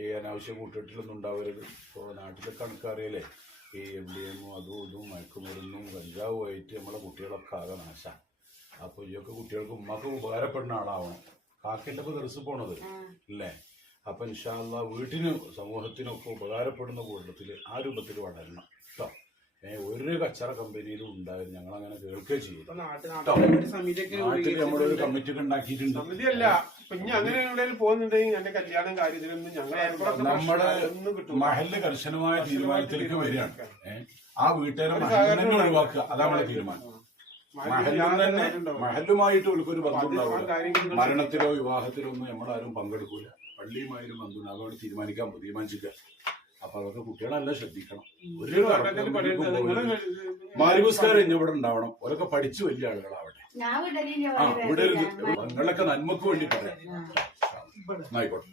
ഈ അനാവശ്യ കൂട്ടുകെട്ടിലൊന്നും ഉണ്ടാവരുത്. ഇപ്പോൾ നാട്ടിലെ കണക്കറിയല്ലേ, ഈ MDM അതും ഇതും മയക്കുമരുന്നും കഞ്ചാവുമായിട്ട് നമ്മളെ കുട്ടികളൊക്കെ ആകെ നാശമാണ്. അപ്പോൾ ഇതൊക്കെ കുട്ടികൾക്ക് ഉമ്മക്ക് ഉപകാരപ്പെടുന്ന ആളാവണം. കാക്കിൻ്റെ ഇപ്പോൾ ദർസ് പോണത് അല്ലേ? അപ്പം ഇൻഷാ അല്ലാഹ് വീട്ടിനും സമൂഹത്തിനൊക്കെ ഉപകാരപ്പെടുന്ന കൂട്ടത്തിൽ ആ രൂപത്തിൽ വളരണം കേട്ടോ. ഒരു കച്ചറ കമ്പനിയിലും ഉണ്ടായിരുന്നു, ഞങ്ങൾ അങ്ങനെ കേൾക്കുകയും ചെയ്യും. നാട്ടിൽ നമ്മളൊരു കമ്മിറ്റി ഒക്കെ ഉണ്ടാക്കിയിട്ടുണ്ട്. നമ്മുടെ മഹല്ല് കർശനമായ തീരുമാനത്തിലേക്ക് വരികയാണ്. ആ വീട്ടുകാരെ മഹല്ല് തന്നെ ഒഴിവാക്കുക, അതാണ് നമ്മുടെ തീരുമാനം. മഹല്ലുമായിട്ട് ഒരു ബന്ധമുണ്ടാവില്ല. മരണത്തിലോ വിവാഹത്തിലോ ഒന്നും നമ്മളാരും പങ്കെടുക്കൂല. പള്ളിയുമായാലും ബന്ധമുണ്ട്, അതുകൊണ്ട് തീരുമാനിച്ചില്ല. അപ്പൊ അതൊക്കെ കുട്ടികളെല്ലാം ശ്രദ്ധിക്കണം. ഒരു മാരിപുസ്കാരം ഇവിടെ ഉണ്ടാവണം. അവരൊക്കെ പഠിച്ചു വലിയ ആളുകളാവട്ടെ. വിടരുത്. നിങ്ങളൊക്കെ നന്മക്ക് വേണ്ടി പറയാം. ആയിക്കോട്ടെ.